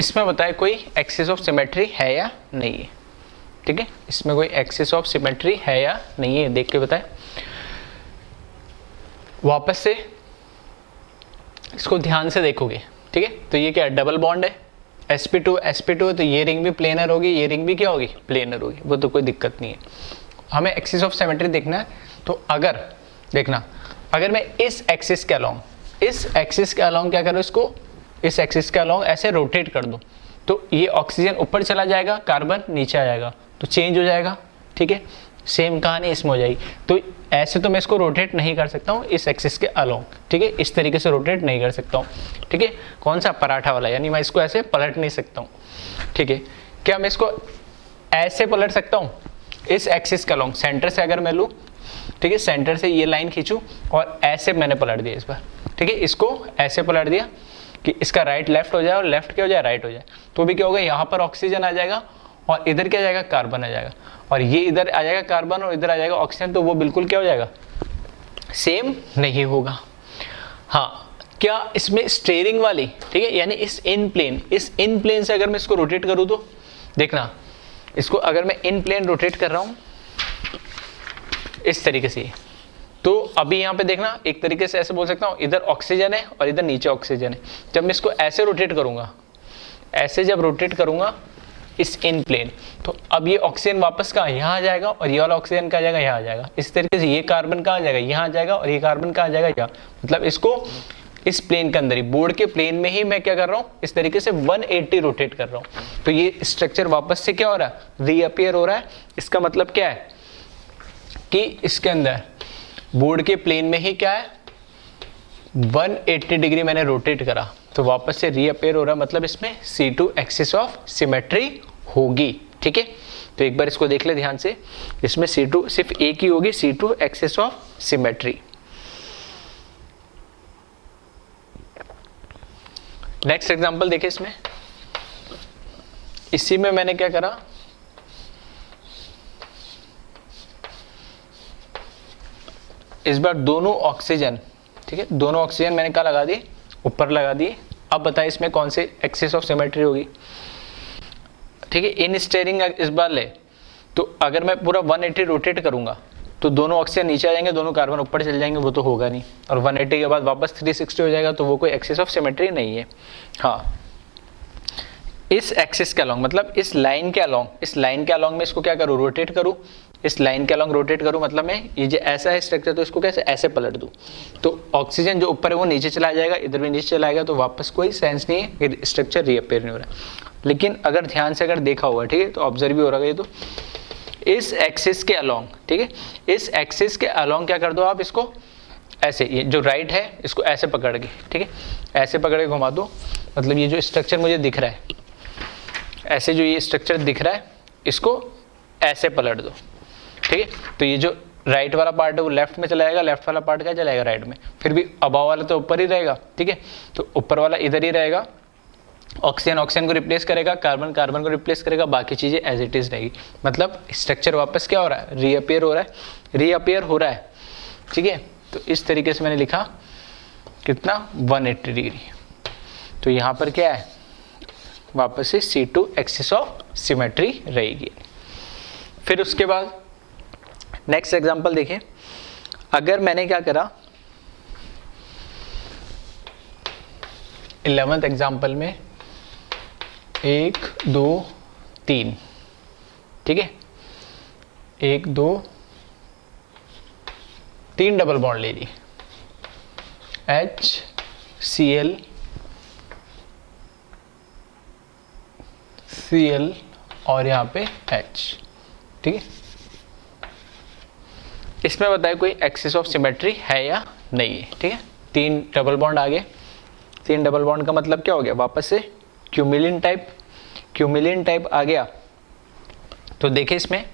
इसमें बताए कोई एक्सिस ऑफ सिमेट्री है या नहीं है। ठीक है, इसमें कोई एक्सिस ऑफ सिमेट्री है या नहीं है, देख के बताए। वापस से इसको ध्यान से देखोगे, ठीक है, तो ये क्या है, डबल बॉन्ड है, sp2 sp2 है, तो ये रिंग भी प्लेनर होगी, ये रिंग भी क्या होगी, प्लेनर होगी, वो तो कोई दिक्कत नहीं है। हमें एक्सिस ऑफ सिमेट्री देखना है, तो अगर देखना, अगर मैं इस एक्सिस के अलोंग क्या करूँ, इसको इस एक्सिस के अलोंग ऐसे रोटेट कर दूं, तो ये ऑक्सीजन ऊपर चला जाएगा, कार्बन नीचे आ जाएगा, तो चेंज हो जाएगा। ठीक है, सेम कहानी इसमें हो जाएगी। तो ऐसे तो मैं इसको रोटेट नहीं कर सकता हूँ इस एक्सिस के अलोंग, ठीक है, इस तरीके से रोटेट नहीं कर सकता हूँ। ठीक है, कौन सा, पराठा वाला, यानी मैं इसको ऐसे पलट नहीं सकता हूँ। ठीक है, क्या मैं इसको ऐसे पलट सकता हूँ इस एक्सिस के अलोंग, सेंटर से अगर मैं लूँ, ठीक है, सेंटर से ये लाइन खींचूँ और ऐसे मैंने पलट दिया इस बार। ठीक है, इसको ऐसे पलट दिया कि इसका राइट लेफ्ट हो जाए और लेफ्ट क्या हो जाए, राइट हो जाए, तो भी क्या होगा, यहाँ पर ऑक्सीजन आ जाएगा और इधर क्या जाएगा, कार्बन आ जाएगा, और ये इधर आ जाएगा कार्बन और इधर आ जाएगा ऑक्सीजन, तो वो बिल्कुल क्या हो जाएगा, सेम नहीं होगा। हाँ, क्या इसमें स्टीयरिंग वाली, ठीक है, यानी इस इन प्लेन से अगर मैं इसको रोटेट करूँ, तो देखना, इसको अगर मैं इन प्लेन रोटेट कर रहा हूँ इस तरीके से, तो अभी यहाँ पे देखना, एक तरीके से ऐसे बोल सकता हूँ, इधर ऑक्सीजन है और इधर नीचे ऑक्सीजन है। जब मैं इसको ऐसे रोटेट करूँगा, ऐसे जब रोटेट करूँगा इस इन प्लेन, तो अब ये ऑक्सीजन वापस कहाँ, यहाँ आ जाएगा, और ये वाला ऑक्सीजन कहाँ जाएगा, यहाँ आ जाएगा। इस तरीके से ये कार्बन कहाँ आ जाएगा, यहाँ आ जाएगा, और ये कार्बन कहाँ आ जाएगा, यहाँ। मतलब इसको इस प्लेन के अंदर ही, बोर्ड के प्लेन में ही मैं क्या कर रहा हूँ, इस तरीके से 180 रोटेट कर रहा हूँ। तो ये स्ट्रक्चर वापस से क्या हो रहा है, रीअपियर हो रहा है। इसका मतलब क्या है कि इसके अंदर बोर्ड के प्लेन में ही क्या है, 180 डिग्री मैंने रोटेट करा, तो वापस से रीअपेयर हो रहा है। मतलब इसमें C2 एक्सिस ऑफ सिमेट्री होगी। ठीक है, तो एक बार इसको देख ले ध्यान से, इसमें C2 सिर्फ एक ही होगी, C2 axis of symmetry. Next example देखें, इसमें इसी में मैंने क्या करा, इस बार दोनों ऑक्सीजन, ठीक है, दोनों ऑक्सीजन मैंने क्या लगा दी, ऊपर लगा दिए। अब बताइए इसमें कौन सी एक्सिस ऑफ सिमेट्री होगी। ठीक है, इन स्टीयरिंग इस बार ले, तो अगर मैं पूरा 180 रोटेट करूंगा, तो दोनों ऑक्सीजन नीचे आ जाएंगे, दोनों कार्बन ऊपर चले जाएंगे, वो तो होगा नहीं, और 180 के बाद वापस 360 हो जाएगा, तो वो कोई एक्सिस ऑफ सिमेट्री नहीं है। हाँ, इस एक्सिस के अलोंग, मतलब इस लाइन के अलोंग में इसको क्या करूँ, रोटेट करूँ, इस लाइन के अलोंग रोटेट करूँ, मतलब मैं ये जो ऐसा है स्ट्रक्चर, तो इसको कैसे ऐसे पलट दूँ, तो ऑक्सीजन जो ऊपर है वो नीचे चला जाएगा, इधर भी नीचे चला जाएगा, तो वापस कोई सेंस नहीं है, ये स्ट्रक्चर रीअपेयर नहीं हो रहा है। लेकिन अगर ध्यान से अगर देखा होगा, ठीक है, तो ऑब्जर्व भी हो रहा है, ये तो इस एक्सिस के अलोंग, ठीक है, इस एक्सिस के अलोंग क्या कर दो आप, इसको ऐसे, ये जो राइट है इसको ऐसे पकड़ के, ठीक है, ऐसे पकड़ के घुमा दो। मतलब ये जो स्ट्रक्चर मुझे दिख रहा है, ऐसे जो ये स्ट्रक्चर दिख रहा है, इसको ऐसे पलट दो। ठीक है, तो ये जो राइट वाला पार्ट है वो लेफ्ट में चला जाएगा, लेफ्ट वाला पार्ट क्या चलाएगा, राइट में। फिर भी अबाव वाला तो ऊपर ही रहेगा, ठीक है, तो ऊपर वाला इधर ही रहेगा, ऑक्सीजन को रिप्लेस करेगा, कार्बन को रिप्लेस करेगा, बाकी चीजें एज इट इज रहेगी। मतलब स्ट्रक्चर वापस क्या हो रहा है, रीअपियर हो रहा है। ठीक है, तो इस तरीके से मैंने लिखा कितना, 180 डिग्री। तो यहाँ पर क्या है, वापस से C2 एक्सिस ऑफ सिमेट्री रहेगी। फिर उसके बाद नेक्स्ट एग्जांपल देखें, अगर मैंने क्या करा 11th एग्जांपल में 1 2 3, ठीक है, 1 2 3 डबल बॉन्ड ले ली, HCl Cl और यहाँ पे H। ठीक है, इसमें बताए कोई एक्सिस ऑफ सिमेट्री है या नहीं है। ठीक है, 3 डबल बॉन्ड आ गए। 3 डबल बॉन्ड का मतलब क्या हो गया, वापस से क्यूमिलिन टाइप आ गया। तो देखिए इसमें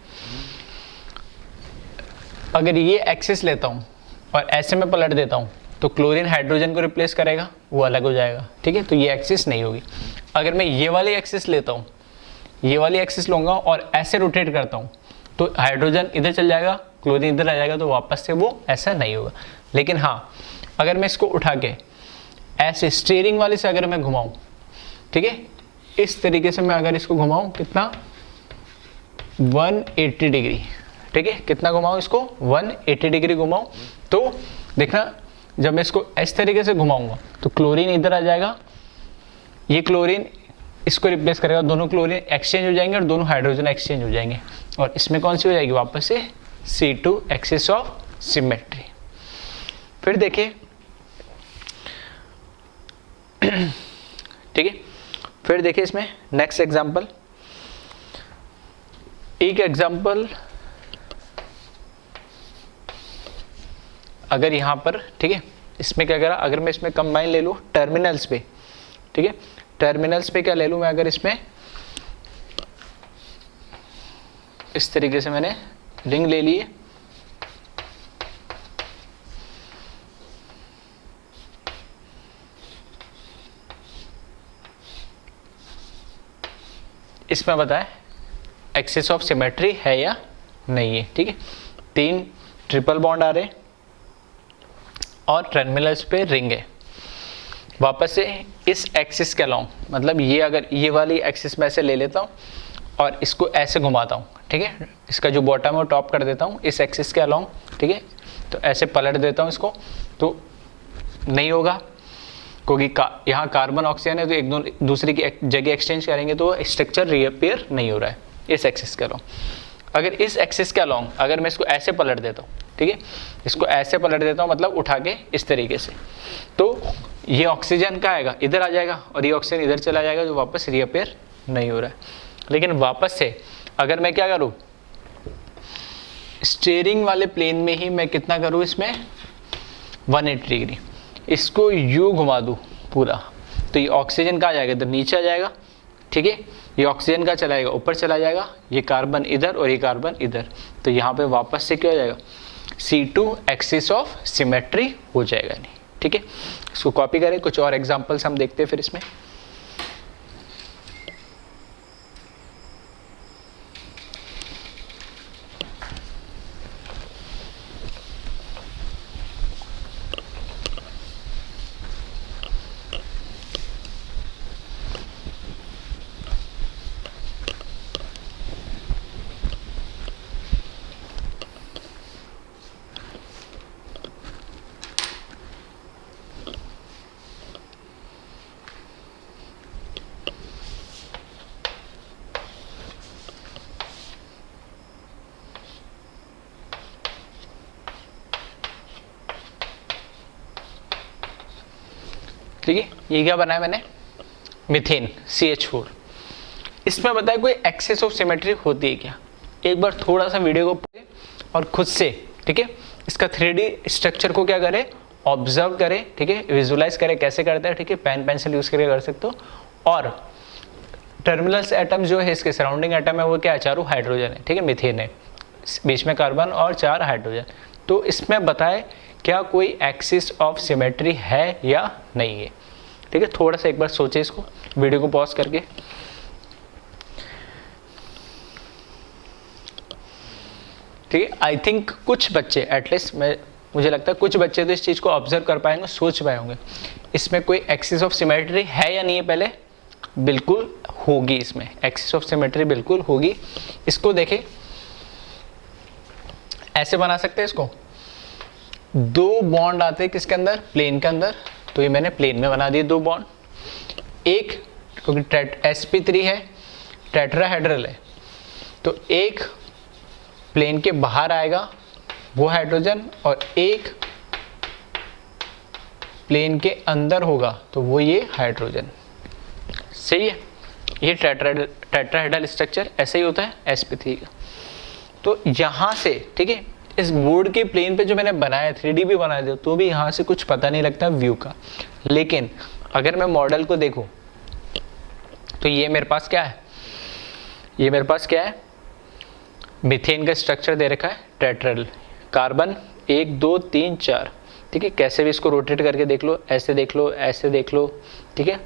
अगर ये एक्सिस लेता हूं और ऐसे में पलट देता हूं, तो क्लोरीन हाइड्रोजन को रिप्लेस करेगा, वो अलग हो जाएगा। ठीक है, तो ये एक्सिस नहीं होगी। अगर मैं ये वाली एक्सिस लेता हूं, ये वाली एक्सिस लूंगा और ऐसे रोटेट करता हूं, तो हाइड्रोजन इधर चल जाएगा, क्लोरीन इधर आ जाएगा, तो वापस से वो ऐसा नहीं होगा। लेकिन हाँ, अगर मैं इसको उठा के ऐसे स्टीयरिंग वाले से अगर मैं घुमाऊं, ठीक है, इस तरीके से मैं अगर इसको घुमाऊं कितना 180 डिग्री, ठीक है, कितना घुमाऊं इसको 180 डिग्री घुमाऊं, तो देखना जब मैं इसको इस तरीके से घुमाऊंगा तो क्लोरीन इधर आ जाएगा, ये क्लोरीन इसको रिप्लेस करेगा, दोनों क्लोरीन एक्सचेंज हो जाएंगे और दोनों हाइड्रोजन एक्सचेंज हो जाएंगे और इसमें कौन सी हो जाएगी वापस से C2 एक्सिस ऑफ सिमेट्री। फिर देखिए ठीक है, फिर देखिए इसमें नेक्स्ट एग्जांपल, एक एग्जांपल अगर यहां पर, ठीक है, इसमें क्या करा, अगर मैं इसमें कंबाइन ले लूं टर्मिनल्स पे, ठीक है, टर्मिनल्स पे क्या ले लूं मैं, अगर इसमें इस तरीके से मैंने रिंग ले ली है, इसमें बताए एक्सिस ऑफ सिमेट्री है या नहीं है, ठीक है, 3 ट्रिपल बॉन्ड आ रहे हैं और टर्मिनल्स पे रिंग है। वापस से इस एक्सिस के अलोंग, मतलब ये अगर ये वाली एक्सिस में ऐसे ले लेता हूँ और इसको ऐसे घुमाता हूँ, ठीक है, इसका जो बॉटम है वो टॉप कर देता हूँ इस एक्सिस के अलोंग, ठीक है, तो ऐसे पलट देता हूँ इसको, तो नहीं होगा क्योंकि यहाँ कार्बन ऑक्सीजन है, तो एक दूसरे की जगह एक्सचेंज करेंगे तो स्ट्रक्चर रीअपीयर नहीं हो रहा है इस एक्सिस के अलोंग। अगर इस एक्सिस के अलोंग अगर मैं इसको ऐसे पलट देता हूँ, ठीक है, इसको ऐसे पलट देता हूँ मतलब उठा के इस तरीके से, तो ये ऑक्सीजन का आएगा इधर आ जाएगा और ये ऑक्सीजन इधर चला जाएगा, जो वापस रीअपीयर नहीं हो रहा है। लेकिन वापस से अगर मैं क्या करूँ, स्टीयरिंग वाले प्लेन में ही मैं कितना करूँ, इसमें 180 डिग्री इसको यू घुमा दूँ पूरा, तो ये ऑक्सीजन का आ जाएगा इधर नीचे आ जाएगा, ठीक है, ये ऑक्सीजन का चला जाएगा ऊपर चला जाएगा, ये कार्बन इधर और ये कार्बन इधर, तो यहाँ पे वापस से क्या हो जाएगा C2 एक्सिस ऑफ सिमेट्री हो जाएगा नहीं, ठीक है। इसको कॉपी करें, कुछ और एग्जांपल्स हम देखते हैं फिर इसमें। ठीक है, ये क्या बनाया मैंने, मीथेन CH4। इसमें बताया कोई एक्सेस ऑफ सिमेट्री होती है क्या, एक बार थोड़ा सा वीडियो को पढ़े और खुद से, ठीक है, इसका 3D स्ट्रक्चर को क्या करें, ऑब्जर्व करें, ठीक है, विजुलाइज करें कैसे करते हैं, ठीक है, पेन पेंसिल यूज करके कर सकते हो। और टर्मिनल्स एटम जो है इसके सराउंडिंग एटम है वो क्या है, चारों हाइड्रोजन है, ठीक है, मीथेन है, बीच में कार्बन और 4 हाइड्रोजन। तो इसमें बताए क्या कोई एक्सिस ऑफ सिमेट्री है या नहीं है, ठीक है, थोड़ा सा एक बार सोचे इसको, वीडियो को पॉज करके। ठीक है, आई थिंक कुछ बच्चे एटलीस्ट मुझे लगता है कुछ बच्चे तो इस चीज़ को ऑब्जर्व कर पाएंगे, सोच पाए होंगे इसमें कोई एक्सिस ऑफ सिमेट्री है या नहीं है। पहले बिल्कुल होगी, इसमें एक्सिस ऑफ सिमेट्री बिल्कुल होगी। इसको देखें, ऐसे बना सकते हैं इसको, 2 बॉन्ड आते हैं किसके अंदर, प्लेन के अंदर, तो ये मैंने प्लेन में बना दिए 2 बॉन्ड। एक क्योंकि sp3 है, टेट्राहेड्रल है, तो एक प्लेन के बाहर आएगा वो हाइड्रोजन और एक प्लेन के अंदर होगा तो वो ये हाइड्रोजन। सही है, ये टेट्राहेड्रल स्ट्रक्चर ऐसे ही होता है sp3 का। तो यहाँ से, ठीक है, इस बोर्ड के प्लेन पे जो मैंने बनाया 3D भी बना दिया तो भी यहाँ से कुछ पता नहीं लगता व्यू का। लेकिन अगर मैं मॉडल को देखूं तो ये मेरे पास क्या है, ये मेरे पास क्या है, मीथेन का स्ट्रक्चर दे रखा है, टेट्राहेड्रल, कार्बन 1 2 3 4, ठीक है, कैसे भी इसको रोटेट करके देख लो, ऐसे देख लो, ऐसे देख लो, ठीक है,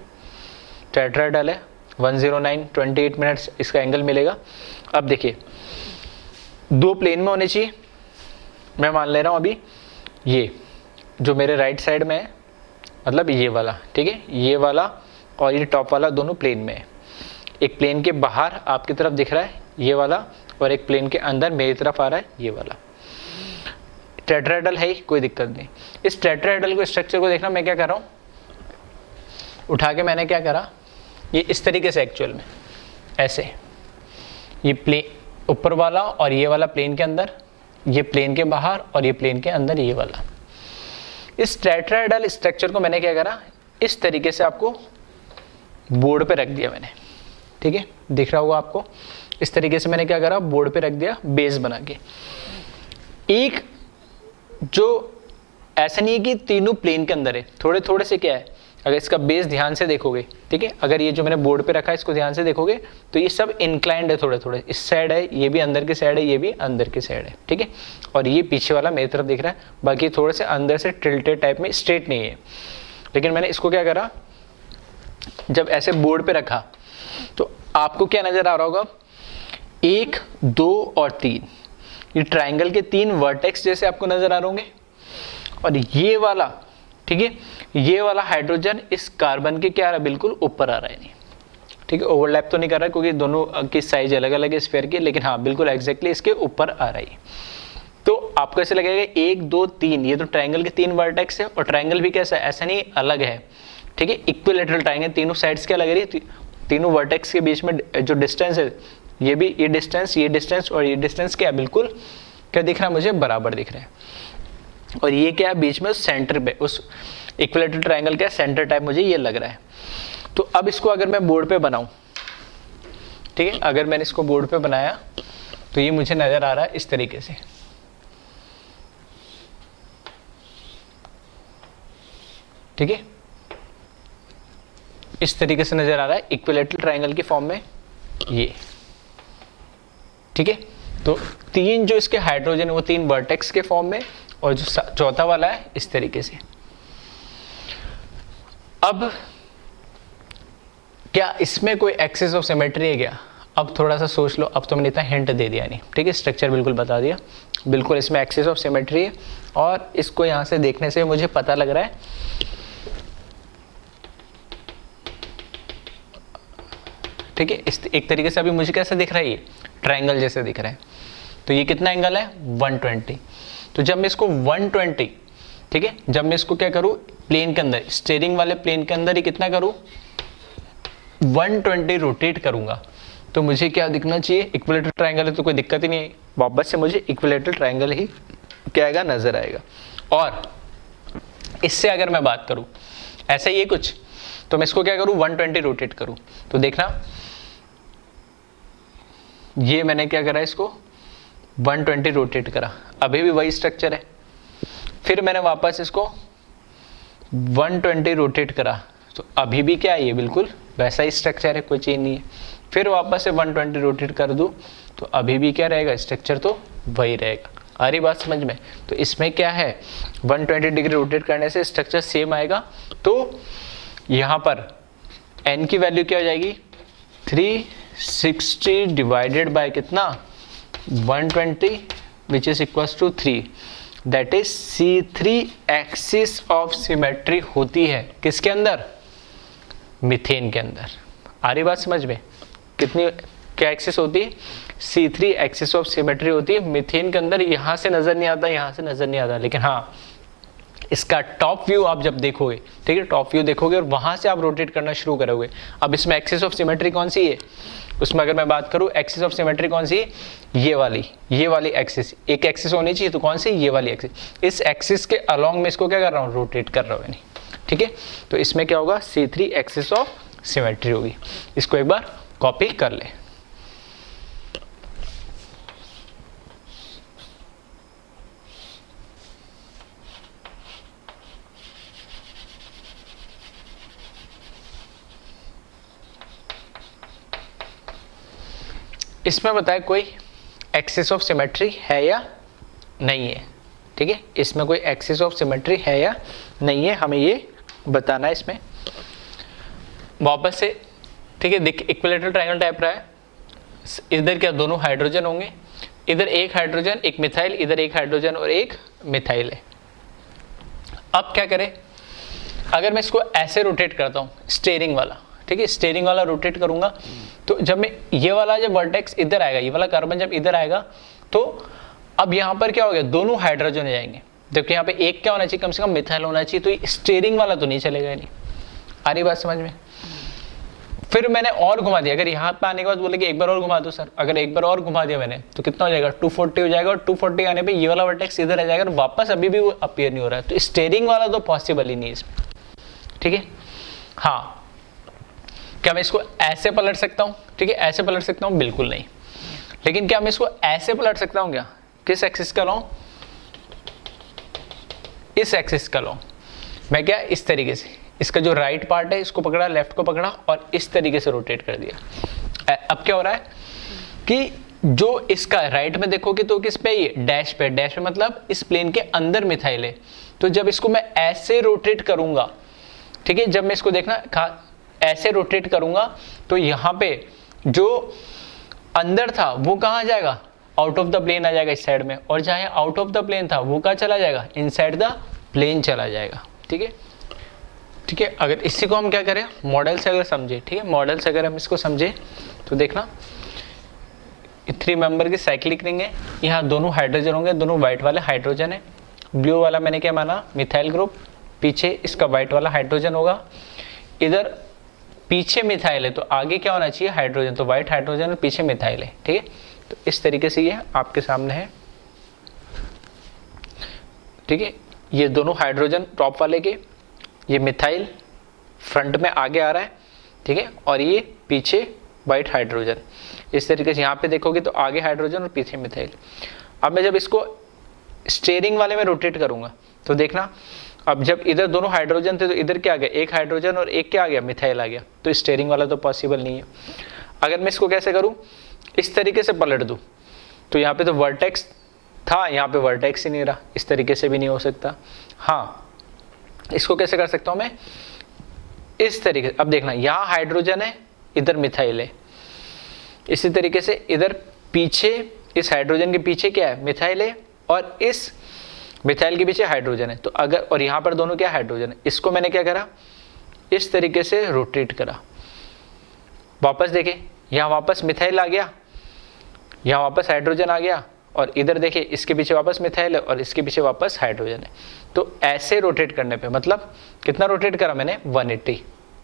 टेट्राहेड्रल है, 109 28 मिनट्स इसका एंगल मिलेगा। अब देखिए 2 प्लेन में होने चाहिए, मैं मान ले रहा हूँ अभी ये जो मेरे राइट साइड में है, मतलब ये वाला, ठीक है, ये वाला और ये टॉप वाला दोनों प्लेन में है। एक प्लेन के बाहर आपकी तरफ दिख रहा है ये वाला, और एक प्लेन के अंदर मेरी तरफ आ रहा है ये वाला। टेट्राहेड्रल है, कोई दिक्कत नहीं। इस टेट्राहेड्रल को स्ट्रक्चर को देखना, मैं क्या कर रहा हूँ, उठा के मैंने क्या करा, ये इस तरीके से एक्चुअल में ऐसे, ये प्लेन ऊपर वाला और ये वाला प्लेन के अंदर, ये प्लेन के बाहर और ये प्लेन के अंदर ये वाला। इस टेट्राहेड्रल स्ट्रक्चर को मैंने क्या करा, इस तरीके से आपको बोर्ड पे रख दिया मैंने, ठीक है, दिख रहा होगा आपको। इस तरीके से मैंने क्या करा, बोर्ड पे रख दिया बेस बना के। एक जो ऐसा नहीं है कि तीनों प्लेन के अंदर है, थोड़े थोड़े से क्या है, अगर इसका बेस ध्यान से देखोगे, ठीक है, अगर ये जो मैंने बोर्ड पे रखा है इसको ध्यान से देखोगे तो ये सब इंक्लाइंड है, थोड़े थोड़े इस साइड है, ये भी अंदर की साइड है, ये भी अंदर की साइड है, ठीक है, और ये पीछे वाला मेरी तरफ दिख रहा है, बाकी थोड़े से अंदर से टिल्टेड टाइप में, स्ट्रेट नहीं है। लेकिन मैंने इसको क्या करा, जब ऐसे बोर्ड पे रखा तो आपको क्या नजर आ रहा होगा, 1, 2 और 3, ये ट्राइंगल के 3 वर्टेक्स जैसे आपको नजर आ रहे होंगे। और ये वाला, ठीक है, ये वाला हाइड्रोजन इस कार्बन के क्या आ रहा है, बिल्कुल ऊपर आ रहा है, नहीं, ठीक है, ओवरलैप तो नहीं कर रहा है क्योंकि दोनों की साइज अलग अलग है स्फीयर की, लेकिन हाँ बिल्कुल एग्जैक्टली इसके ऊपर आ रहा है। तो आपको ऐसे लगेगा 1, 2, 3, ये तो ट्राइंगल के 3 वर्टेक्स है, और ट्राइंगल भी कैसा है, ऐसा नहीं अलग है, ठीक है, इक्विलैटरल ट्राइंगल, तीनों साइड्स क्या लग रही है, तीनों वर्टेक्स के बीच में जो डिस्टेंस है, ये भी ये डिस्टेंस और ये डिस्टेंस क्या है, बिल्कुल क्या दिख रहा है मुझे, बराबर दिख रहा है। और ये क्या है, बीच में सेंटर पे, उस इक्विलैटरल ट्राइंगल का सेंटर टाइप मुझे ये लग रहा है। तो अब इसको अगर मैं बोर्ड पे बनाऊं, ठीक है, अगर मैंने इसको बोर्ड पे बनाया तो ये मुझे नजर आ रहा है इस तरीके से, ठीक है, इस तरीके से नजर आ रहा है इक्विलैटरल ट्राइंगल की फॉर्म में ये, ठीक है। तो 3 जो इसके हाइड्रोजन है वो 3 वर्टेक्स के फॉर्म में, और जो चौथा वाला है इस तरीके से। अब क्या इसमें कोई एक्सिस ऑफ सिमेट्री है क्या, अब थोड़ा सा सोच लो, अब तो मैंने इतना हिंट दे दिया नहीं, ठीक है, स्ट्रक्चर बिल्कुल बता दिया, बिल्कुल इसमें एक्सिस ऑफ सिमेट्री है। और इसको यहां से देखने से मुझे पता लग रहा है, ठीक है, इस एक तरीके से अभी मुझे कैसा दिख रहा है, ये ट्रायंगल जैसे दिख रहा है। तो ये कितना एंगल है, 120। तो जब मैं इसको 120, ठीक है, जब मैं इसको क्या करूं, प्लेन के अंदर, स्टीयरिंग वाले प्लेन के अंदर ही कितना करूं, 120 रोटेट करूंगा, तो मुझे क्या दिखना चाहिए, इक्विलैटरल ट्रायंगल है तो कोई दिक्कत ही नहीं है, वापस से मुझे इक्विलैटरल ट्रायंगल ही क्या आएगा, नजर आएगा। और इससे अगर मैं बात करूं ऐसा ही है कुछ, तो मैं इसको क्या करूं, 120 रोटेट करूं, तो देखना ये मैंने क्या करा, इसको 120 रोटेट करा, अभी भी वही स्ट्रक्चर है। फिर मैंने वापस इसको 120 रोटेट करा, तो अभी भी क्या है, ये बिल्कुल वैसा ही स्ट्रक्चर है, कोई चेंज नहीं है। फिर वापस से 120 रोटेट कर दूं, तो अभी भी क्या रहेगा, स्ट्रक्चर तो वही रहेगा। आ रही बात समझ में? तो इसमें क्या है, 120 डिग्री रोटेट करने से स्ट्रक्चर सेम आएगा। तो यहाँ पर n की वैल्यू क्या हो जाएगी, 360 डिवाइडेड बाय कितना, 120 which is equals to 3, that is C3 axis of symmetry होती है किसके अंदर, मीथेन के अंदर। आ रही बात समझ में? कितनी क्या एक्सिस होती है, C3 एक्सिस ऑफ सिमेट्री होती है मीथेन के अंदर। यहां से नजर नहीं आता, यहां से नजर नहीं आता, लेकिन हाँ इसका टॉप व्यू आप जब देखोगे, ठीक है, टॉप व्यू देखोगे और वहां से आप रोटेट करना शुरू करोगे। अब इसमें एक्सिस ऑफ सिमेट्री कौन सी है, उसमें अगर मैं बात करूं एक्सिस ऑफ सिमेट्री कौन सी, ये वाली एक्सिस, एक एक्सिस होनी चाहिए, तो कौन सी, ये वाली एक्सिस। इस एक्सिस के अलोंग में इसको क्या कर रहा हूँ, रोटेट कर रहा हूँ, ठीक है। तो इसमें क्या होगा, C3 एक्सिस ऑफ सिमेट्री होगी। इसको एक बार कॉपी कर ले। इसमें बताए कोई एक्सिस ऑफ सिमेट्री है या नहीं है, ठीक है, इसमें कोई एक्सिस ऑफ सिमेट्री है या नहीं है, हमें ये बताना है इसमें। वापस से, ठीक है, देख इक्विलैटरल ट्रायंगल टाइप रहा है, इधर क्या दोनों हाइड्रोजन होंगे, इधर एक हाइड्रोजन एक मिथाइल, इधर एक हाइड्रोजन और एक मिथाइल है। अब क्या करें, अगर मैं इसको ऐसे रोटेट करता हूँ, स्टीयरिंग वाला, ठीक है, स्टेयरिंग वाला रोटेट करूंगा तो जब मैं ये वाला जब वर्टेक्स इधर आएगा, ये वाला कार्बन जब इधर आएगा तो अब यहाँ पर क्या हो गया, दोनों हाइड्रोजन हो जाएंगे। देखिए यहाँ पे एक क्या होना चाहिए, कम से कम मिथाइल होना चाहिए, तो ये स्टेयरिंग वाला तो नहीं चलेगा। नहीं आ रही बात समझ में? फिर मैंने और घुमा दिया, अगर यहाँ पे आने के बाद बोले कि एक बार और घुमा दो सर, अगर एक बार और घुमा दिया मैंने तो कितना हो जाएगा, 240 हो जाएगा, और 240 आने पे ये वाला वर्टेक्स इधर आ जाएगा और वापस अभी भी वो अपीयर नहीं हो रहा है, तो स्टेयरिंग वाला तो पॉसिबल ही नहीं है इसमें। ठीक है, हाँ, क्या मैं इसको ऐसे पलट सकता हूँ? ठीक है, ऐसे पलट सकता हूँ? बिल्कुल नहीं। लेकिन क्या मैं इसको ऐसे पलट सकता हूँ? क्या किस एक्सिस का लॉ? इस एक्सिस का लॉ। मैं क्या इस तरीके से इसका जो राइट पार्ट है इसको पकड़ा, लेफ्ट को पकड़ा और इस तरीके से रोटेट कर दिया। अब क्या हो रहा है कि जो इसका राइट में देखोगे तो किस पे, ये डैश पे, डैश पे मतलब इस प्लेन के अंदर मिथाइल है। तो जब इसको मैं ऐसे रोटेट करूंगा, ठीक है, जब मैं इसको देखना ऐसे रोटेट करूंगा तो यहाँ पे जो अंदर था वो कहाँ जाएगा, आउट ऑफ द प्लेन आ जाएगा इस साइड में, और जहाँ आउट ऑफ द प्लेन था वो कहाँ चला जाएगा, इनसाइड द प्लेन चला जाएगा। ठीक है, ठीक है, अगर इसी को हम क्या करें, मॉडल से अगर समझे, ठीक है, मॉडल से अगर हम इसको समझे तो देखना 3 मेंबर की साइक्लिक रिंग है, यहाँ दोनों हाइड्रोजन होंगे, दोनों व्हाइट वाले हाइड्रोजन है, ब्लू वाला मैंने क्या माना, मिथाइल ग्रुप, पीछे इसका व्हाइट वाला हाइड्रोजन होगा, इधर पीछे मिथाइल है तो आगे क्या होना चाहिए, हाइड्रोजन, तो व्हाइट हाइड्रोजन और पीछे मिथाइल है। ठीक है, तो इस तरीके से ये आपके सामने है। ठीक है, ये दोनों हाइड्रोजन टॉप वाले के, ये मिथाइल फ्रंट में आगे आ रहा है, ठीक है, और ये पीछे व्हाइट हाइड्रोजन। इस तरीके से यहाँ पे देखोगे तो आगे हाइड्रोजन और पीछे मिथाइल। अब मैं जब इसको स्टीयरिंग वाले में रोटेट करूंगा तो देखना, अब जब इधर दोनों हाइड्रोजन थे तो इधर क्या आ गया, एक हाइड्रोजन और एक क्या आ गया, मिथाइल आ गया, तो स्टीयरिंग वाला तो पॉसिबल नहीं है। अगर मैं इसको कैसे करूँ, इस तरीके से पलट दूँ तो यहाँ पे तो वर्टेक्स था, यहाँ पे वर्टेक्स ही नहीं रहा, इस तरीके से भी नहीं हो सकता। हाँ, इसको कैसे कर सकता हूँ मैं, इस तरीके से। अब देखना, यहाँ हाइड्रोजन है, इधर मिथाइल है, इसी तरीके से इधर पीछे इस हाइड्रोजन के पीछे क्या है, मिथाइल है, और इस मिथाइल के पीछे हाइड्रोजन है। तो अगर, और यहाँ पर दोनों क्या हाइड्रोजन है, इसको मैंने क्या करा, इस तरीके से रोटेट करा। वापस देखे, यहाँ वापस मिथाइल आ गया, यहाँ वापस हाइड्रोजन आ गया, और इधर देखिए इसके पीछे वापस मिथाइल है और इसके पीछे वापस हाइड्रोजन है। तो ऐसे रोटेट करने पे मतलब कितना रोटेट करा मैंने, 180,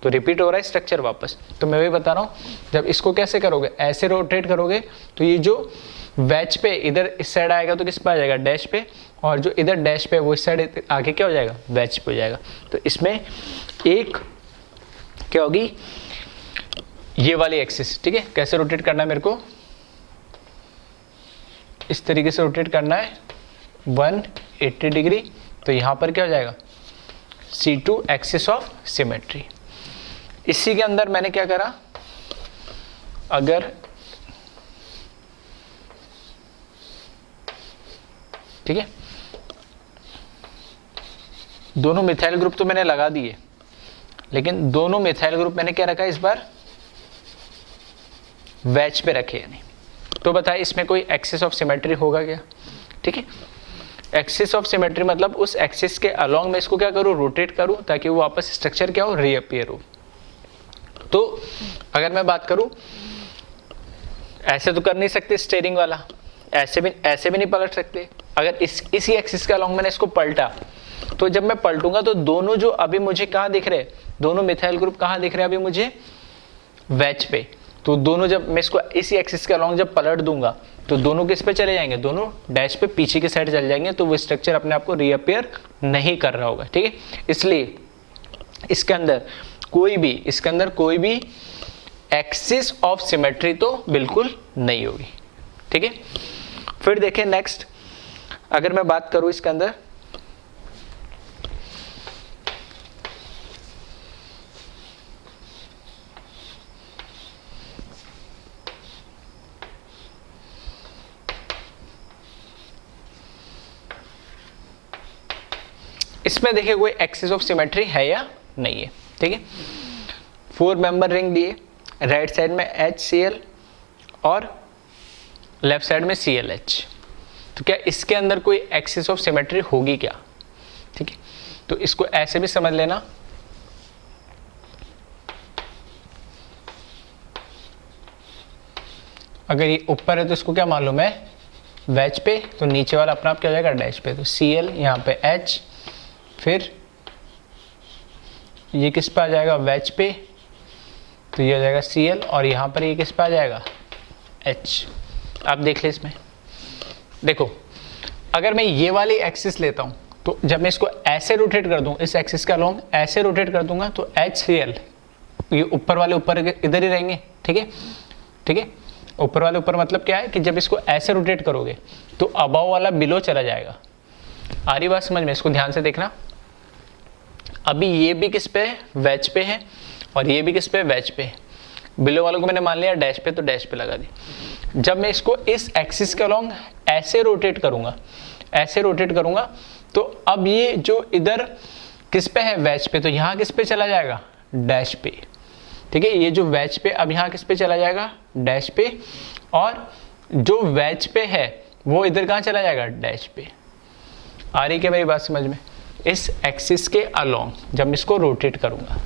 तो रिपीट हो रहा है स्ट्रक्चर वापस। तो मैं वही बता रहा हूँ, जब इसको कैसे करोगे, ऐसे रोटेट करोगे तो ये जो वेज पे इधर इस साइड आएगा तो किस पे आ जाएगा, डैश पे, और जो इधर डैश पे वो इस साइड आगे क्या हो जाएगा, वेज पे हो जाएगा। तो इसमें एक क्या होगी, ये वाली एक्सिस। ठीक है, कैसे रोटेट करना है मेरे को, इस तरीके से रोटेट करना है 180 डिग्री। तो यहाँ पर क्या हो जाएगा, C2 एक्सिस ऑफ सिमेट्री। इसी के अंदर मैंने क्या करा, अगर ठीक है, दोनों मिथाइल ग्रुप तो मैंने लगा दिए, लेकिन दोनों मिथाइल ग्रुप मैंने क्या रखा इस बार, वेज पे रखे यानी। तो बताइए इसमें कोई एक्सिस ऑफ सिमेट्री होगा क्या? ठीक है, एक्सिस ऑफ सिमेट्री मतलब उस एक्सिस के अलोंग में इसको क्या करूँ, रोटेट करूँ, ताकि वो वापस स्ट्रक्चर क्या हो, रीअपीयर हो। तो अगर मैं बात करूँ, ऐसे तो कर नहीं सकते स्टीयरिंग वाला, ऐसे भी नहीं पलट सकते। अगर इसी एक्सिस के अलोंग मैंने इसको पलटा, तो जब मैं पलटूंगा तो दोनों जो अभी मुझे कहाँ दिख रहे, दोनों मिथाइल ग्रुप कहाँ दिख रहे हैं अभी मुझे, वेज पे। तो दोनों जब मैं इसको इसी एक्सिस के अलोंग जब पलट दूंगा तो दोनों किस पे चले जाएंगे, दोनों डैश पे पीछे की साइड चले जाएंगे, तो वो स्ट्रक्चर अपने आप को रीअपीयर नहीं कर रहा होगा। ठीक है, इसलिए इसके अंदर कोई भी एक्सिस ऑफ सिमेट्री तो बिल्कुल नहीं होगी। ठीक है, फिर देखें नेक्स्ट, अगर मैं बात करूं इसके अंदर, इसमें देखिए कोई एक्सिस ऑफ सिमेट्री है या नहीं है। ठीक है, 4 मेंबर रिंग दिए, राइट साइड में HCl और लेफ्ट साइड में ClH। तो क्या इसके अंदर कोई एक्सिस ऑफ सिमेट्री होगी क्या? ठीक है, तो इसको ऐसे भी समझ लेना, अगर ये ऊपर है तो इसको क्या मालूम है, वेज पे, तो नीचे वाला अपना आप क्या हो जाएगा, डैश पे। तो Cl यहाँ पे H, फिर ये किस पे आ जाएगा, वेज पे, तो ये हो जाएगा Cl, और यहाँ पर ये किस पे आ जाएगा, H। आप देख ले इसमें, देखो अगर मैं ये वाली एक्सिस लेता हूँ तो जब मैं इसको ऐसे रोटेट कर दूँ, इस एक्सिस का लॉन्ग ऐसे रोटेट कर दूंगा तो HCl, ये ऊपर वाले ऊपर इधर ही रहेंगे, ठीक है, ठीक है। ऊपर वाले ऊपर मतलब क्या है कि जब इसको ऐसे रोटेट करोगे तो अबव वाला बिलो चला जाएगा। आ रही बात समझ में, इसको ध्यान से देखना। अभी ये भी किस पे है, वेज पे है, और ये भी किस पे, वेज पे। बिलो वालों को मैंने मान लिया डैश पे, तो डैश पे लगा दी। जब मैं इसको इस एक्सिस के अलोंग ऐसे रोटेट करूंगा, ऐसे रोटेट करूंगा, तो अब ये जो इधर किस पे है, वेज पे, तो यहाँ किस पे चला जाएगा, डैश पे, ठीक है। ये जो वेज पे अब यहाँ किस पे चला जाएगा, डैश पे, और जो वेज पे है वो इधर कहाँ चला जाएगा, डैश पे। आ रही क्या मेरी बात समझ में? इस एक्सिस के अलोंग जब मैं इसको रोटेट करूंगा,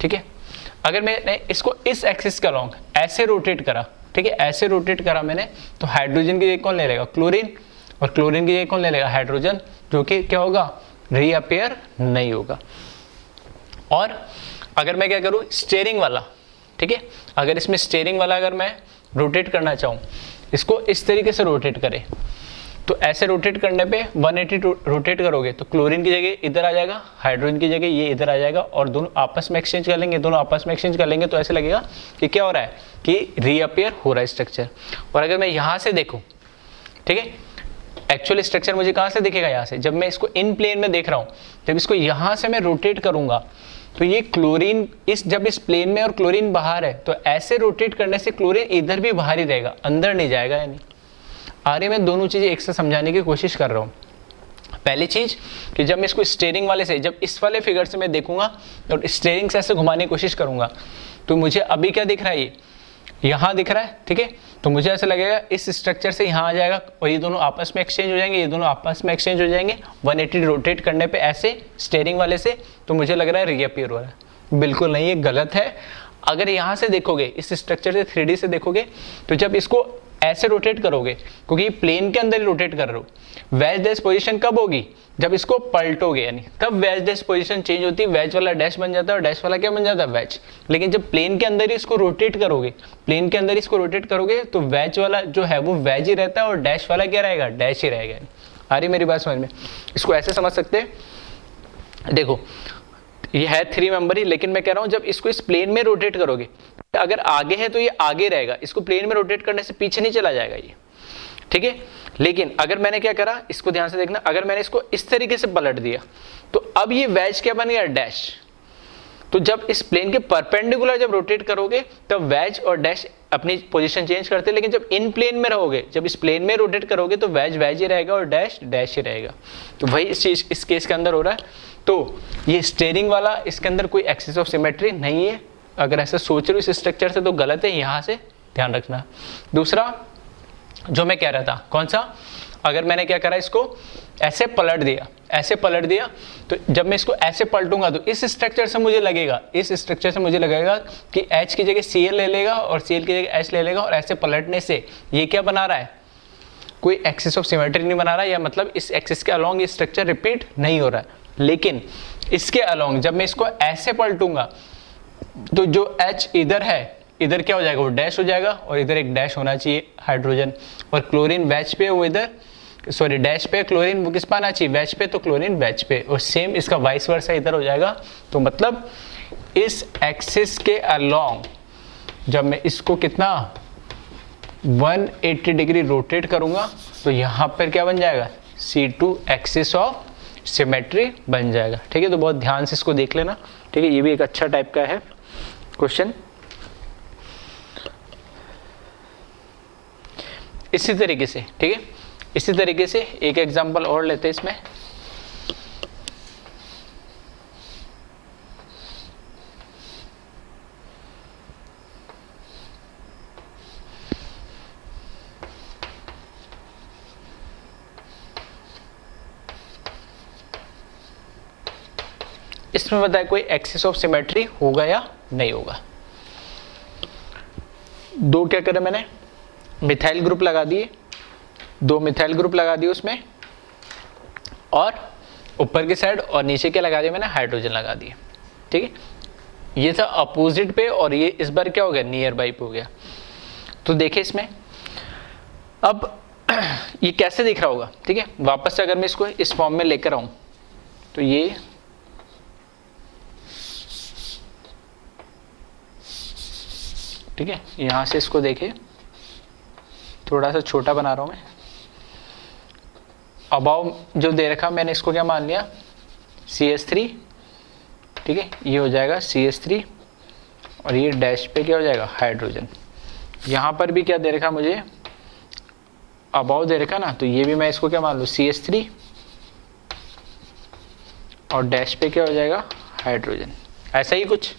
ठीक है, अगर मैंने इसको इस एक्सिस के अलोंग ऐसे रोटेट करा, ठीक है, ऐसे रोटेट करा मैंने, तो हाइड्रोजन की जगह कौन ले लेगा, क्लोरीन, और क्लोरीन की जगह कौन ले लेगा, हाइड्रोजन, जो कि क्या होगा, रीअपेयर नहीं होगा। और अगर मैं क्या करूं, स्टीयरिंग वाला, ठीक है, अगर इसमें स्टीयरिंग वाला अगर मैं रोटेट करना चाहूं, इसको इस तरीके से रोटेट करें, तो ऐसे रोटेट करने पे 180 रोटेट करोगे तो क्लोरीन की जगह इधर आ जाएगा, हाइड्रोजन की जगह ये इधर आ जाएगा, और दोनों आपस में एक्सचेंज कर लेंगे, दोनों आपस में एक्सचेंज कर लेंगे, तो ऐसे लगेगा कि क्या हो रहा है, कि रीअपेयर हो रहा है स्ट्रक्चर। और अगर मैं यहाँ से देखूँ, ठीक है, एक्चुअल स्ट्रक्चर मुझे कहाँ से दिखेगा, यहाँ से। जब मैं इसको इन प्लेन में देख रहा हूँ, जब इसको यहाँ से मैं रोटेट करूंगा तो ये क्लोरीन जब इस प्लेन में और क्लोरीन बाहर है, तो ऐसे रोटेट करने से क्लोरीन इधर भी बाहर ही रहेगा, अंदर नहीं जाएगा। यानी आगे मैं दोनों चीजें एक साथ समझाने की कोशिश कर रहा हूँ। पहली चीज कि जब मैं इसको स्टीयरिंग वाले से, जब इस वाले फिगर से मैं देखूंगा और स्टीयरिंग से ऐसे घुमाने की कोशिश करूंगा, तो मुझे अभी क्या दिख रहा है, ये यहाँ दिख रहा है, ठीक है, तो मुझे ऐसा लगेगा इस स्ट्रक्चर से यहाँ आ जाएगा और ये दोनों आपस में एक्सचेंज हो जाएंगे, ये दोनों आपस में एक्सचेंज हो जाएंगे 180 रोटेट करने पे ऐसे स्टीयरिंग वाले से, तो मुझे लग रहा है रीअपीयर हो रहा है। बिल्कुल नहीं, ये गलत है। अगर यहाँ से देखोगे, इस स्ट्रक्चर से 3D से देखोगे, तो जब इसको ऐसे रोटेट करोगे, क्योंकि प्लेन के अंदर ही रोटेट कर रहे हो, वेज डैश पोजीशन कब होगी, जब इसको पलटोगे, यानी तब वेज डैश पोजीशन चेंज होती है, वेज वाला डैश बन जाता है और डैश वाला क्या बन जाता है, वेज। लेकिन जब प्लेन के अंदर ही इसको रोटेट करोगे, प्लेन के अंदर इसको रोटेट करोगे, तो वेज वाला जो है वो वेज ही रहता है और डैश वाला क्या रहेगा, डैश ही रहेगा। आ रही मेरी बात समझ में? इसको ऐसे समझ सकते हैं, देखो ये है 3 मेंबर ही, लेकिन मैं कह रहा हूं जब इसको इस प्लेन में रोटेट करोगे, अगर आगे है तो ये आगे रहेगा, इसको प्लेन में रोटेट करने से पीछे नहीं चला जाएगा ये, ठीक है। लेकिन अगर मैंने क्या करा, इसको ध्यान से देखना, अगर मैंने इसको इस तरीके से पलट दिया, तो अब ये वेज क्या बन गया, डैश। तो जब इस प्लेन के परपेंडिकुलर जब रोटेट करोगे, तब वेज और डैश अपनी पोजीशन चेंज करते हैं, लेकिन जब इन प्लेन में रहोगे, जब इस प्लेन में रोटेट करोगे, तो वेज वेज ही रहेगा और डैश डैश ही रहेगा। तो वही इस चीज इस केस के अंदर हो रहा है। तो ये स्टीयरिंग वाला, इसके अंदर कोई एक्सिस ऑफ सिमेट्री नहीं है। अगर ऐसा सोच रहे हो इस स्ट्रक्चर से, तो गलत है, यहां से ध्यान रखना। दूसरा जो मैं कह रहा था, कौन सा, अगर मैंने क्या करा, इसको ऐसे पलट दिया, ऐसे पलट दिया, तो जब मैं इसको ऐसे पलटूंगा, तो इस स्ट्रक्चर से मुझे लगेगा, इस स्ट्रक्चर से मुझे लगेगा कि H की जगह Cl ले लेगा और Cl की जगह H ले लेगा, और ऐसे पलटने से ये क्या बना रहा है, कोई एक्सिस ऑफ सिमेट्री नहीं बना रहा है, या मतलब इस एक्सिस के अलोंग ये स्ट्रक्चर रिपीट नहीं हो रहा है। लेकिन इसके अलोंग जब मैं इसको ऐसे पलटूंगा, तो जो H इधर है, इधर क्या हो जाएगा, वो डैश हो जाएगा, और इधर एक डैश होना चाहिए हाइड्रोजन, और क्लोरीन वेज पे, वो इधर सॉरी डैश पे, क्लोरीन वो किस पे आना चाहिए, वेज पे, तो क्लोरीन वेज पे, और सेम इसका वाइस वर्सा इधर हो जाएगा। तो मतलब इस एक्सिस के अलोंग जब मैं इसको कितना 180 डिग्री रोटेट करूंगा, तो यहाँ पर क्या बन जाएगा, C2 एक्सिस ऑफ सिमेट्री बन जाएगा, ठीक है। तो बहुत ध्यान से इसको देख लेना, ठीक है, ये भी एक अच्छा टाइप का है क्वेश्चन। इसी तरीके से, ठीक है, इसी तरीके से एक एग्जांपल और लेते हैं इसमें। इसमें बताया कोई एक्सिस ऑफ सिमेट्री होगा या नहीं होगा। दो क्या करे मैंने, मिथाइल ग्रुप लगा दिए, 2 मिथाइल ग्रुप लगा दिए उसमें, और ऊपर की साइड और नीचे क्या लगा दिया मैंने, हाइड्रोजन लगा दिए। ठीक है, ये था अपोजिट पे, और ये इस बार क्या हो गया, नियर बाई पे हो गया। तो देखिए इसमें अब ये कैसे दिख रहा होगा। ठीक है, वापस से अगर मैं इसको इस फॉर्म में लेकर आऊं तो ये ठीक है, यहां से इसको देखिए, थोड़ा सा छोटा बना रहा हूं मैं। अबाव जो दे रखा मैंने इसको क्या मान लिया, CH3। ठीक है, ये हो जाएगा CH3, और ये डैश पे क्या हो जाएगा, हाइड्रोजन। यहां पर भी क्या दे रखा मुझे, अबाव दे रखा ना, तो ये भी मैं इसको क्या मान लूँ, CH3, और डैश पे क्या हो जाएगा, हाइड्रोजन। ऐसा ही कुछ,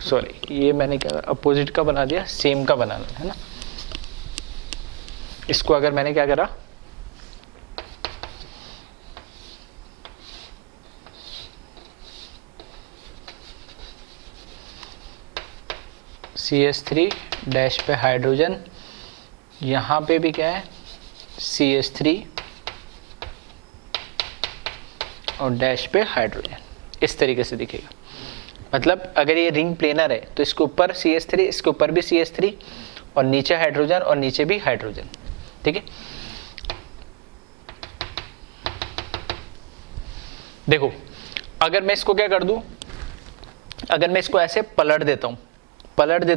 सॉरी ये मैंने क्या अपोजिट का बना दिया, सेम का बनाना है ना। इसको अगर मैंने क्या करा, CH3 डैश पे हाइड्रोजन, यहाँ पे भी क्या है, CH3 और डैश पे हाइड्रोजन, इस तरीके से दिखेगा। मतलब अगर ये रिंग प्लेनर है तो इसके ऊपर CH3, इसके ऊपर भी CH3, और नीचे हाइड्रोजन, और नीचे भी हाइड्रोजन। ठीक है, देखो अगर मैं इसको क्या कर दूं, अगर मैं इसको ऐसे पलट देता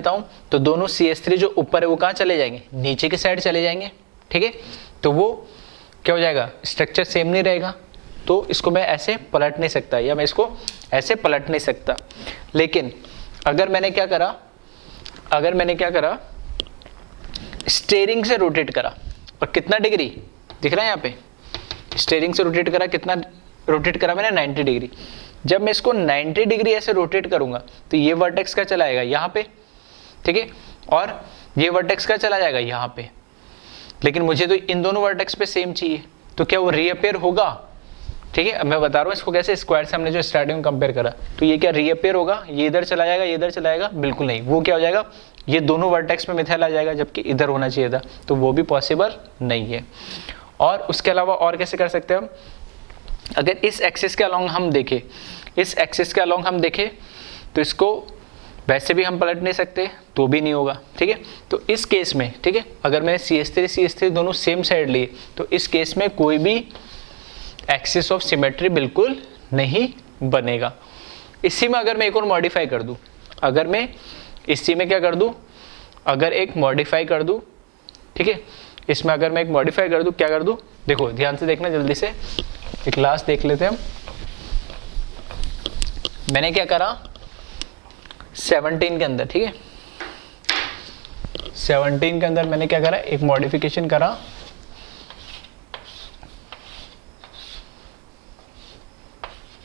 हूं तो दोनों CH3 जो ऊपर है वो कहां चले जाएंगे, नीचे की साइड चले जाएंगे। ठीक है, तो वो क्या हो जाएगा, स्ट्रक्चर सेम नहीं रहेगा। तो इसको मैं ऐसे पलट नहीं सकता, या मैं इसको ऐसे पलट नहीं सकता। लेकिन अगर मैंने क्या करा, स्टीयरिंग से रोटेट करा, और कितना डिग्री दिख रहा है यहाँ पे, स्टीयरिंग से रोटेट करा, कितना रोटेट करा मैंने, 90 डिग्री। जब मैं इसको 90 डिग्री ऐसे रोटेट करूंगा तो ये वर्टेक्स का चला जाएगा यहाँ पे। ठीक है, और ये वर्टेक्स का चला जाएगा यहाँ पे। लेकिन मुझे तो इन दोनों वर्टेक्स पे सेम चाहिए, तो क्या वो रीअपेयर होगा। ठीक है, अब मैं बता रहा हूँ इसको कैसे, स्क्वायर से हमने जो स्टार्टिंग में कंपेयर करा, तो ये क्या रीअपेयर होगा, ये इधर चला जाएगा, ये इधर चला जाएगा, बिल्कुल नहीं। वो क्या हो जाएगा, ये दोनों वर्टेक्स में मिथाइल आ जाएगा, जबकि इधर होना चाहिए था, तो वो भी पॉसिबल नहीं है। और उसके अलावा और कैसे कर सकते हैं हम, अगर इस एक्सिस के अलोंग हम देखें, तो इसको वैसे भी हम पलट नहीं सकते, तो भी नहीं होगा। ठीक है, तो इस केस में, ठीक है, अगर मैंने CH3 दोनों सेम साइड लिए, तो इस केस में कोई भी एक्सिस ऑफ सिमेट्री बिल्कुल नहीं बनेगा। इसी में अगर मैं एक और मॉडिफाई कर दूं, अगर मैं इसी में क्या कर दूं, अगर एक मॉडिफाई कर दूं, ठीक है, इसमें अगर मैं एक मॉडिफाई कर दूं, क्या कर दूं, देखो ध्यान से देखना, जल्दी से एक क्लास देख लेते हैं हम। मैंने क्या करा 17 के अंदर, ठीक है, 17 के अंदर मैंने क्या करा, एक मॉडिफिकेशन करा,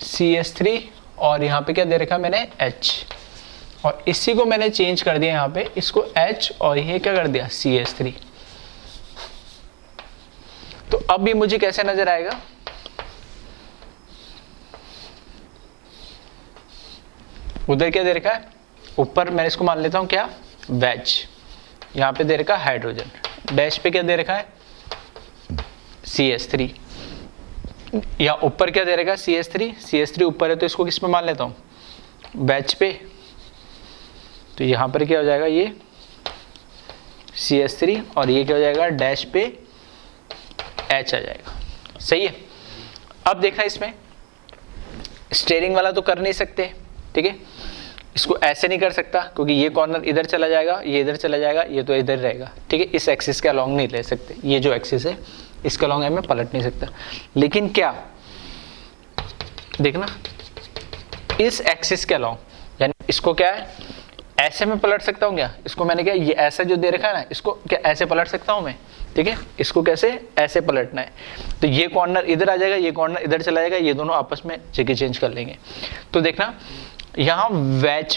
CH3 और यहाँ पे क्या दे रखा मैंने H, और इसी को मैंने चेंज कर दिया यहाँ पे, इसको H और ये क्या कर दिया CH3। तो अब ये मुझे कैसे नजर आएगा, उधर क्या दे रखा है, ऊपर मैंने इसको मान लेता हूँ क्या, वेज, यहाँ पे दे रखा है हाइड्रोजन, डैश पे क्या दे रखा है CH3, या ऊपर क्या दे रखा है CH3 ऊपर है, तो इसको किस पे मान लेता हूँ, वेज पे। तो यहाँ पर क्या हो जाएगा, ये CH3 और ये क्या हो जाएगा, डैश पे H आ जाएगा। सही है। अब देखना इसमें स्टीयरिंग वाला तो कर नहीं सकते, ठीक है, इसको ऐसे नहीं कर सकता क्योंकि ये कॉर्नर इधर चला जाएगा, ये इधर चला जाएगा, ये तो इधर रहेगा। ठीक है, इस एक्सिस के अलोंग नहीं ले सकते, ये जो एक्सिस है इसके अलोंग मैं पलट नहीं सकता। लेकिन क्या देखना, इस एक्सिस के अलोंग, यानी इसको क्या है ऐसे में पलट सकता हूँ क्या, इसको मैंने क्या ये ऐसा जो दे रखा है ना, इसको क्या ऐसे पलट सकता हूँ मैं। ठीक है, इसको कैसे ऐसे पलटना है, तो ये कॉर्नर इधर आ जाएगा, ये कॉर्नर इधर चला जाएगा, ये दोनों आपस में जगह चेंज कर लेंगे। तो देखना यहाँ वेज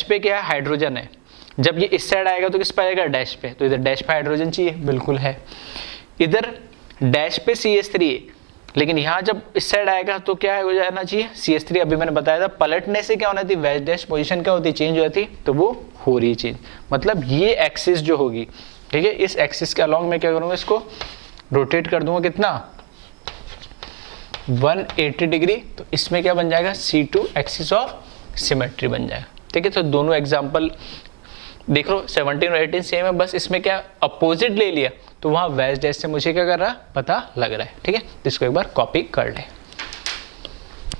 पे क्या है, हाइड्रोजन है, जब ये इस साइड आएगा तो किस पे आएगा, डैश पे, तो इधर डैश पे हाइड्रोजन चाहिए, बिल्कुल है। इधर डैश पे CH3 है, लेकिन यहाँ जब इस साइड आएगा तो क्या हो जाना चाहिए, CH3 अभी मैंने बताया था पलटने से क्या होना थी, वेज डैश पोजीशन क्या होती, चेंज हो जाती, तो वो हो रही चेंज। मतलब ये एक्सिस जो होगी, ठीक है, इस एक्सिस के अलॉन्ग में क्या करूँगा, इसको रोटेट कर दूंगा कितना 180 डिग्री, तो इसमें क्या बन जाएगा C2 एक्सिस ऑफ सिमेट्री बन जाएगा। ठीक है, तो दोनों एग्जाम्पल देख लो 17 और 18 सेम है, बस इसमें क्या अपोजिट ले लिया तो वहाँ वेज डैश से मुझे क्या कर रहा है पता लग रहा है। ठीक है, तो इसको एक बार कॉपी कर ले।